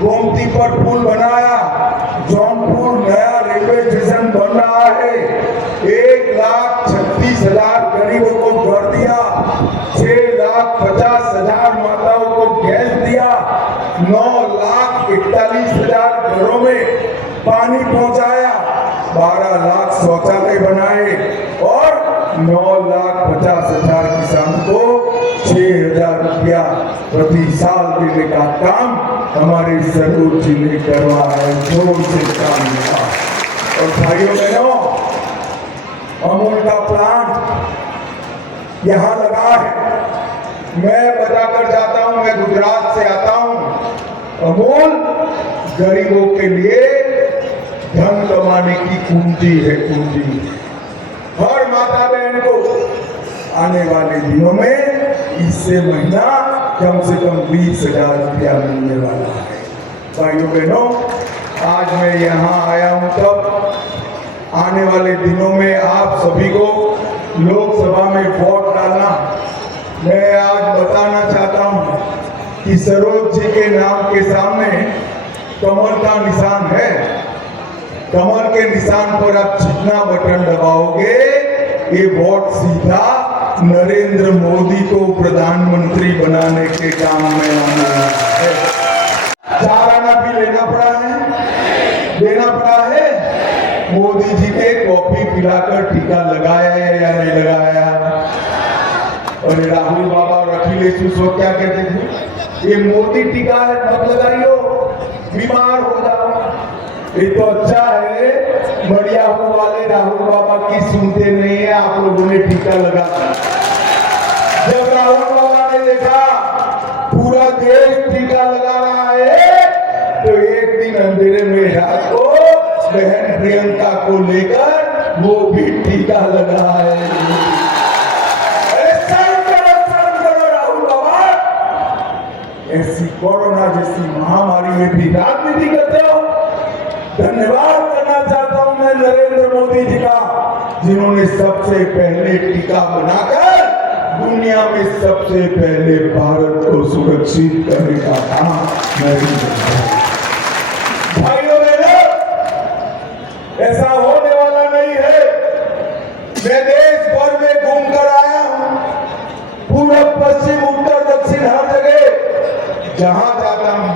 गोमती पर पुल बनाया, जौनपुर नया रेलवे स्टेशन बन रहा है, 1,36,000 गरीबों को घर दिया, 6,50,000 माताओं को गैस दिया, 9,41,000 घरों में पानी पहुंचाया, 12 लाख शौचालय बनाए और 9,50,000 किसान को 6,000 रुपया प्रति साल देने का काम हमारे सरोज जी ने करवाया है। जोर से काम हुआ। और भाइयों बहनों, अमूल का प्लांट यहाँ लगा है। मैं बताकर जाता हूँ, मैं गुजरात से आता हूँ। अमूल गरीबों के लिए धन कमाने की कुंजी है, कुंजी। हर माता बहन को आने वाले दिनों में इससे महीना कम से कम 20,000 रुपया मिलने वाला है। भाइयों बहनों, आज मैं यहाँ आया हूँ तब आने वाले दिनों में आप सभी को लोकसभा में वोट डालना। मैं आज बताना चाहता हूँ कि सरोज जी के नाम के सामने कमल का निशान है। कमल के निशान पर आप जितना बटन दबाओगे ये वोट सीधा नरेंद्र मोदी को प्रधानमंत्री बनाने के काम में आने वाला है। चाराना भी लेना पड़ा है, देना पड़ा है। मोदी जी ने कॉफी पिलाकर टीका लगाया है या नहीं लगाया? और राहुल बाबा और अखिलेश यादव क्या कहते थे? ये मोदी टीका है, मत लगाइयो, बीमार हो जाओ। ये तो अच्छा है, बढ़िया हो वाले राहुल बाबा की सुनते नहीं है, आप लोगों ने टीका लगा दिया। जब राहुल बाबा ने देखा पूरा देश टीका लगा रहा है, तो एक दिन अंधेरे में रात को बहन प्रियंका को लेकर वो भी टीका लगा है। शर्म करो राहुल बाबा, ऐसी कोरोना जैसी महामारी में भी राजनीति करते हो। धन्यवाद करना चाहता हूं मैं नरेंद्र मोदी जी का, जिन्होंने सबसे पहले टीका बनाकर दुनिया में सबसे पहले भारत को सुरक्षित करने का काम नरेंद्र मोदी। भाइयों बहनों, ऐसा होने वाला नहीं है। मैं देश भर में घूमकर आया हूं, पूर्व पश्चिम उत्तर दक्षिण हर जगह जहां जाता हूं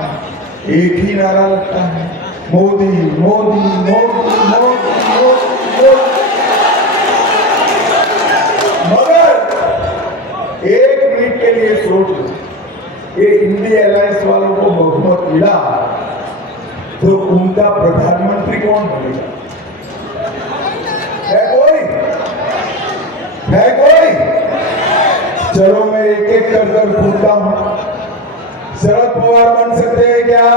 एक ही नारा लगता है, मोदी मोदी मोदी मोदी मोदी। मगर एक मिनट के लिए सोच लो, ये इंडिया अलायंस वालों को बहुमत मिला तो उनका प्रधानमंत्री कौन बनेगा? है कोई? है कोई? चलो मैं एक एक कर पूछता हूं। शरद पवार बन सकते हैं क्या?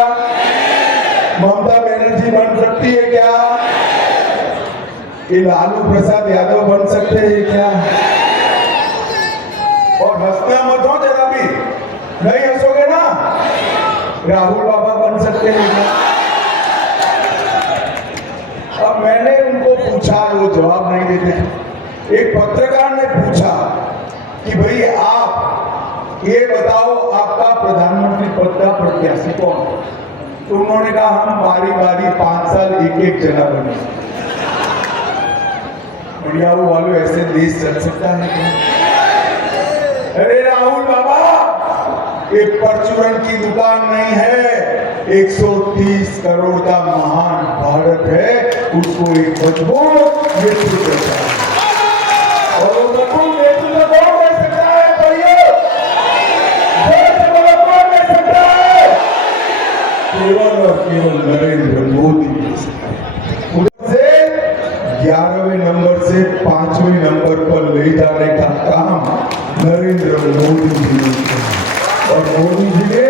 ममता बनर्जी बन सकती है क्या? ये लालू प्रसाद यादव बन सकते हैं क्या? और हंसना मत हो जरा भी, नहीं हंसोगे ना? राहुल बाबा बन सकते हैं क्या? अब मैंने उनको पूछा, वो जवाब नहीं देते। एक पत्रकार ने पूछा कि भाई आप ये बताओ आपका प्रधानमंत्री पद का प्रत्याशी कौन है? तो उन्होंने कहा हम बारी बारी 5 साल एक एक जगह बने। बढ़िया वो वालों, ऐसे देश चल सकता है क्या? अरे राहुल बाबा, ये परचूरन की दुकान नहीं है, 130 करोड़ का महान भारत है, उसको एक मजबूत नेतृत्व चाहिए। और वो मजबूत नेतृत्व कौन दे सकता है? केवल और केवल नरेंद्र मोदी से 11वें नंबर से 5वें नंबर पर ले जाने का काम नरेंद्र मोदी जी ने किया। और मोदी जी ने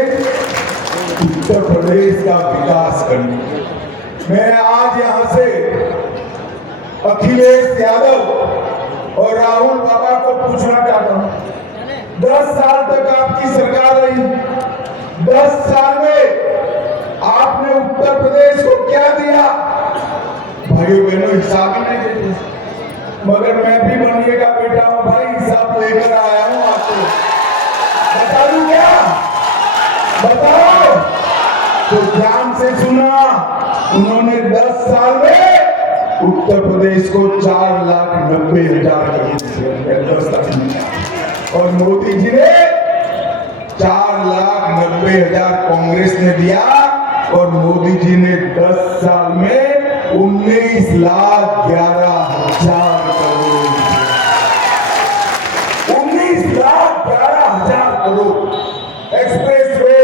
उत्तर प्रदेश का विकास करने। मैं आज यहाँ से अखिलेश यादव और राहुल बाबा को पूछना चाहता हूँ, 10 साल तक आपकी सरकार रही, 10 साल में आपने उत्तर प्रदेश को क्या दिया? भाइयों बहनों, हिसाब ही नहीं देते। मगर मैं भी बनने का बेटा हूं भाई, हिसाब लेकर आया हूं आपको। बता दूं क्या? बताओ। तो ध्यान से सुना, उन्होंने 10 साल में उत्तर प्रदेश को 4,90,000 करोड़ और मोदी जी ने 4,90,000 कांग्रेस ने दिया और मोदी जी ने 10 साल में 19,11,000 crore, 19,11,000 crore. Expressway,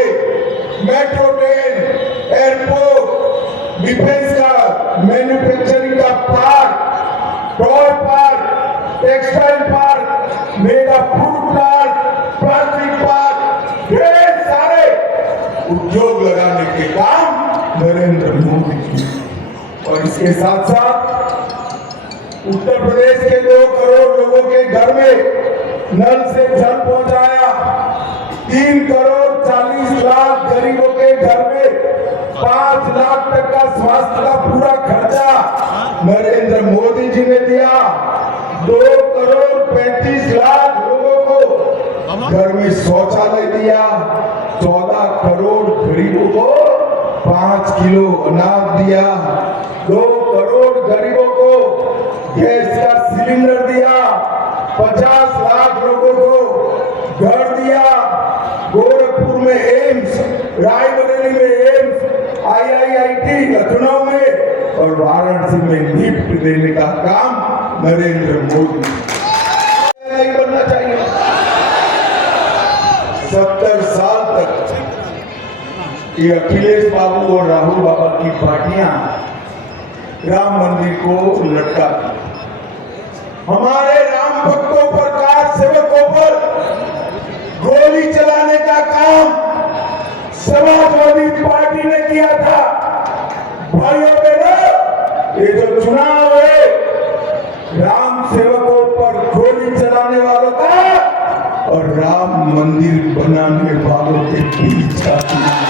metro train, airport, defence का, मैन्युफैक्चरिंग का park, toy park, textile park, mega food park, plastic park, ढेर सारे उद्योग लगाने के काम नरेंद्र मोदी जी। और इसके साथ साथ उत्तर प्रदेश के 2 करोड़ लोगों के घर में नल से जल पहुंचाया, 3 करोड़ 40 लाख गरीबों के घर में 5 लाख तक का स्वास्थ्य का पूरा खर्चा नरेंद्र मोदी जी ने दिया, 2 करोड़ 35 लाख लोगों को घर में शौचालय दिया, 14 करोड़ गरीबों को 5 किलो अनाज दिया, 2 करोड़ गरीबों को गैस का सिलेंडर दिया, 50 लाख लोगों को घर दिया, गोरखपुर में एम्स, रायबरेली में एम्स, IIIT लखनऊ में और वाराणसी में लिफ्ट देने का काम नरेंद्र मोदी नहीं बनना चाहिए। 70 साल तक ये अखिलेश बाबू और राहुल बाबा की पार्टियां राम मंदिर को लटका दी। हमारे राम भक्तों पर, कार सेवकों पर गोली चलाने का काम समाजवादी पार्टी ने किया था। भाइयों बहनों, ये जो चुनाव है राम सेवकों पर गोली चलाने वालों का और राम मंदिर बनाने वालों के बीच का चुनाव।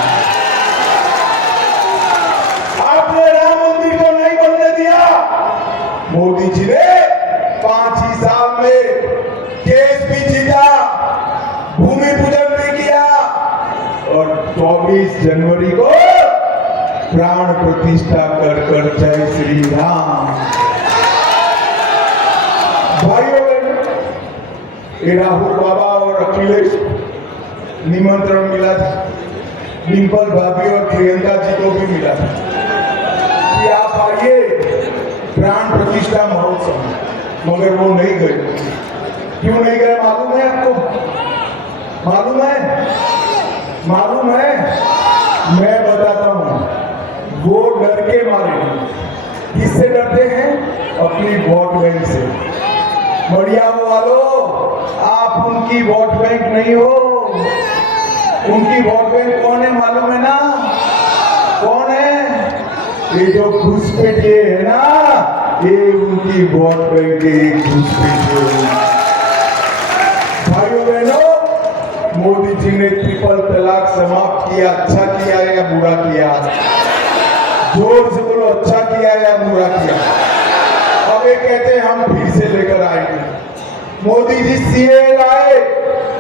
आपने राम मंदिर को नहीं बनने दिया। मोदी जी ने 5 ही साल में केस भी जीता, भूमि पूजन भी किया और 24 जनवरी को प्राण प्रतिष्ठा कर जय श्री राम। भाइयों बहनों, ये राहुल बाबा और अखिलेश निमंत्रण मिला था, डिंपल भाभी और प्रियंका जी को भी मिला था कि आप आइए प्राण प्रतिष्ठा महोत्सव, मगर वो नहीं गए। क्यों नहीं गए मालूम है आपको? मालूम है? मालूम है? मैं बताता हूं। वो डर के मारे। किससे डरते हैं? अपनी वोट बैंक से। बढ़िया वालों, आप उनकी वोट बैंक नहीं हो। उनकी वोट बैंक कौन है मालूम है ना? कौन है? ये जो घुसपैठिए है ना, ये उनकी वोट बैंक के घुसपैठिए। भाइयों बहनों, मोदी जी ने ट्रिपल तलाक समाप्त किया। अच्छा किया या बुरा किया? जोर से बोलो, अच्छा किया या बुरा किया? अब ये कहते हैं हम फिर से लेकर आएंगे। मोदी जी सीए लाए,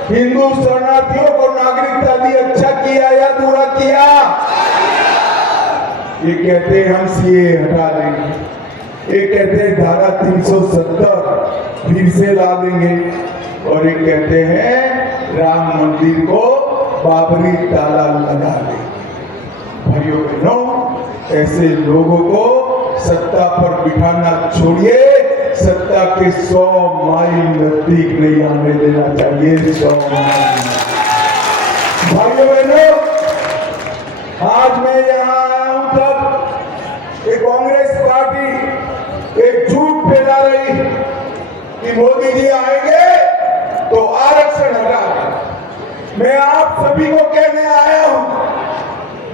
हिंदू शरणार्थियों को नागरिकता दी। अच्छा किया या बुरा किया? ये कहते हैं हम सीए हटा देंगे। ये कहते हैं धारा 370 फिर से ला देंगे और ये कहते हैं राम मंदिर को बाबरी ताला लगा दे। भाइयों बहनों, ऐसे लोगों को सत्ता पर बिठाना छोड़िए, सत्ता के 100 माइल नजदीक नहीं आने देना चाहिए। 100 माइल। भाइयों बहनों, आज मैं यहाँ आया हूं तब एक कांग्रेस पार्टी एक झूठ फैला रही कि मोदी जी आएंगे तो आरक्षण हटा दें। मैं आप सभी को कहने आया हूं,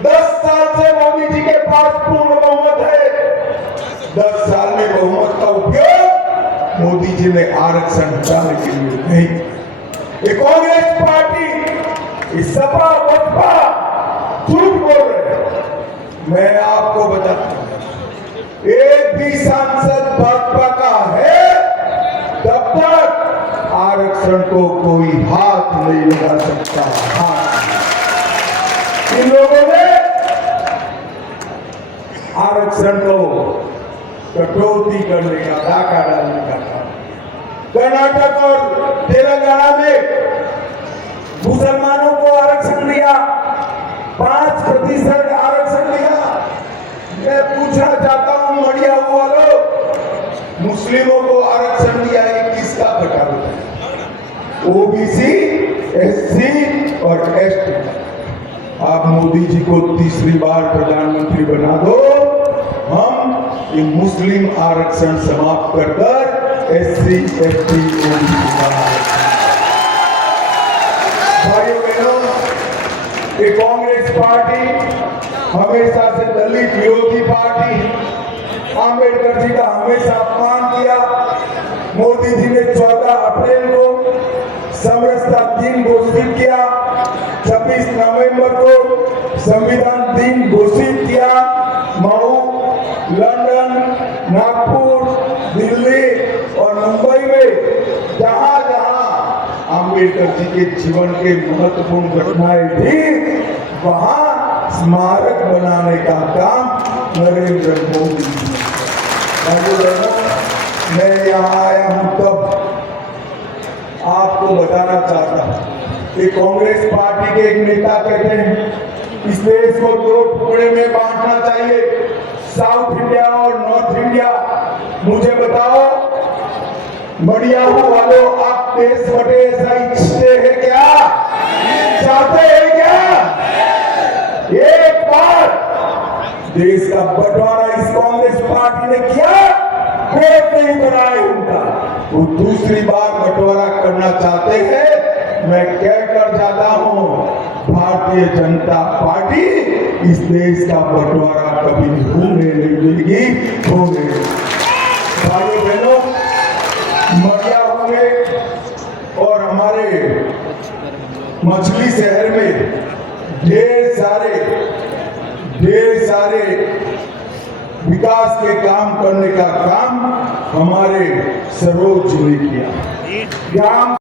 10 साल से मोदी जी के पास पूर्ण बहुमत है। 10 साल में बहुमत का उपयोग मोदी जी ने आरक्षण हटाने के लिए नहीं। ये कांग्रेस पार्टी, इस सपा बसपा झूठ बोल रहे हैं। मैं आपको बताता हूं, एक भी सांसद भाजपा का है तब तक आरक्षण को कोई हाथ नहीं लगा सकता। इन लोगों ने आरक्षण को कटौती करने का, डाका डालने का काम। कर्नाटक और तेलंगाना में मुसलमानों को आरक्षण दिया, 5% आरक्षण दिया। मैं पूछना चाहता हूं मड़िया वालों, मुस्लिमों को आरक्षण दिया है, किसका घटाव है? ओबीसी, एससी और एसटी। आप मोदी जी को तीसरी बार प्रधानमंत्री बना दो, हम ये मुस्लिम आरक्षण समाप्त कर कर एससी, एसटी, ओबीसी का भाइयों बहनों, ये कांग्रेस पार्टी हमेशा से दलित विरोधी पार्टी, आंबेडकर जी का हमेशा अपमान किया। मोदी जी ने 14 अप्रैल को समरसता दिन घोषित किया, 26 नवंबर को संविधान दिन घोषित किया। मऊ, लंदन, नागपुर, दिल्ली और मुंबई में जहां जहां आंबेडकर जी के जीवन के महत्वपूर्ण घटनाएं थी, वहां स्मारक बनाने का काम नरेंद्र मोदी जी ने। मैं यहाँ आया हूं तब आपको बताना चाहता हूं कि कांग्रेस पार्टी के एक नेता कहते हैं इस देश को 2 टुकड़े में बांटना चाहिए, साउथ इंडिया और नॉर्थ इंडिया। मुझे बताओ मड़ियाहू वालों, आप देश बटे ऐसा इच्छते हैं क्या? चाहते हैं क्या? एक बार देश का बंटवारा इस कांग्रेस पार्टी ने किया, वोट नहीं बनाए उनका, वो दूसरी बार बंटवारा करना चाहते हैं। मैं कहकर जाता हूं, भारतीय जनता पार्टी इस देश का बंटवारा कभी होने नहीं देगी, होने। भाइयों बहनों, मड़ियाहू में और हमारे मछली शहर में ढेर सारे विकास के काम करने का काम हमारे सरोज ने किया।